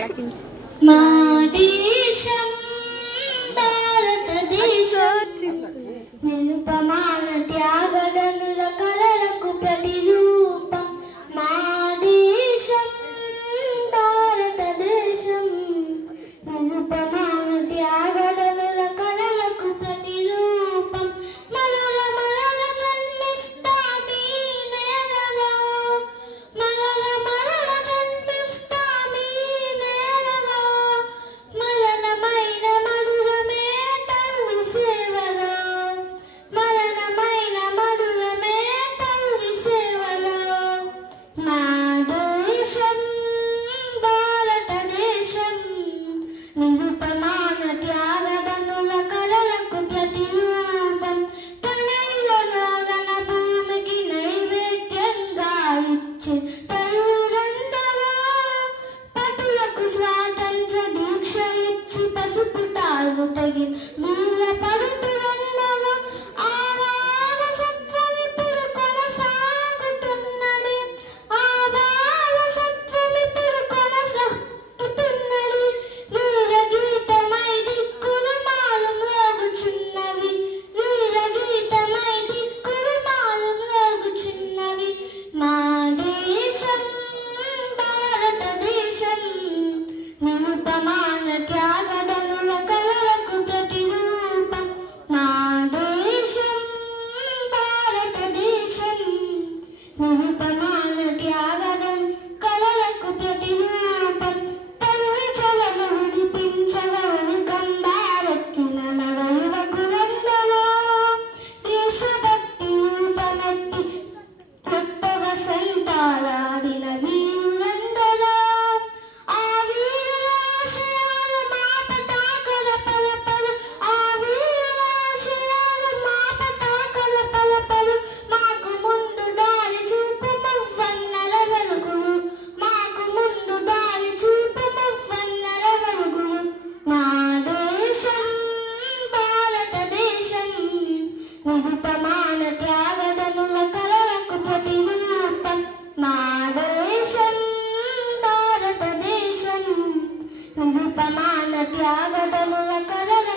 మా దేశం భారతదేశం నిరుపమాన త్యాగదనుల కలలకు ప్రతిరూపం. మా దేశం భారతదేశం నిరుపమాన త్యాగదనుల కలలకు ప్రతిరూపం. మరల మరల జన్మిస్తామీ నేలలో, మరల మరల జన్మిస్తామీ నేలలో, మరణమైన మధురమే తల్లి సేవలో, మరణమైన మధురమే తల్లి సేవలో. మా దేశం భారతదేశం నిరుపమాన త్యాగదనుల కలలకు ప్రతిరూపం. తనయులను గన భూమికి నైవేద్యంగా ఇచ్చి తల్లులందరూ పటులకు స్వాతంత్ర దీక్ష ఇచ్చి పసుపు తాళ్ళు తగి వీర పడుతులందరూ ఆ వారసత్వం ఇప్పుడు కొనసాగుతున్నది, ఆ వారసత్వం ఇప్పుడు కొనసాగుతున్నది. వీర గీతమై దిక్కులు మాలు మ్రోగుచున్నవి, వీర గీతమై దిక్కులు మాలు మ్రోగుచున్నవి. మా దేశం భారతదేశం నిరుపమాన త్యాగదనుల కలలకు ప్రతిరూపం. మా దేశం భారతదేశం నిరుపమాన త్యాగదను కలలకు ప్రతిరూపం. తల్లి చలను విడిపించగలని కంబారెక్కిన నవ యువకులందరూ దేశభక్తి రూపమెత్తి కొత్త వసంతాలాడిన వీరులందరూ ఆ వీరాశయాలు మా పతాకల పలపలు, ఆ వీరాశయాలు మా పతాకల పలపలు. మాకు ముందు దారి చూపు మువ్వన్నెల వెలుగులు, మాకు ముందు దారి చూపు మువ్వన్నెల వెలుగులు. మా దేశం భారతదేశం నిరుపమాన త్యాగదనుల కలలకు ప్రతిరూపం. మా దేశం భారతదేశం నిరుపమాన త్యాగదనుల కలలకు